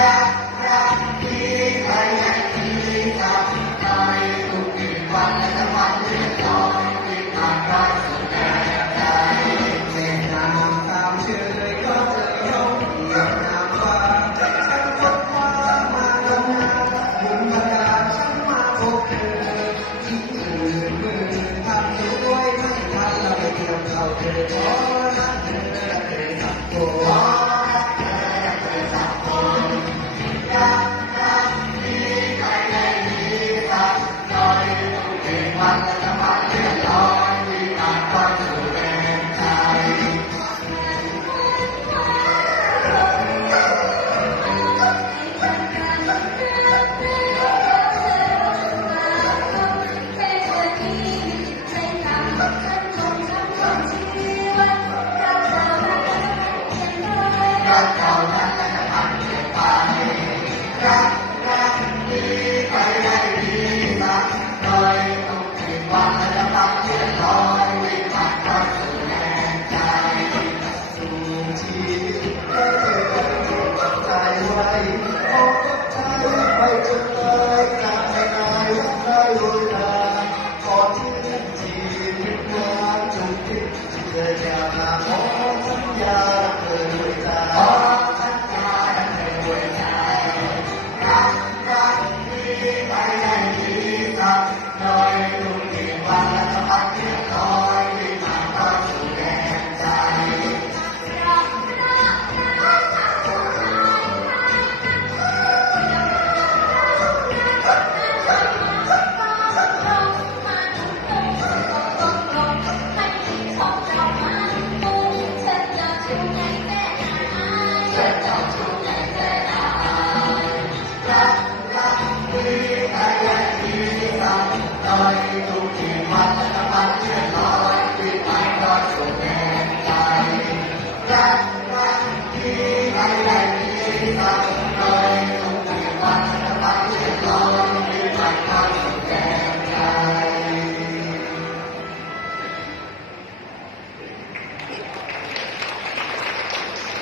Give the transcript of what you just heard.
รักรักที่ใครที่ทำไปสุขที่วัน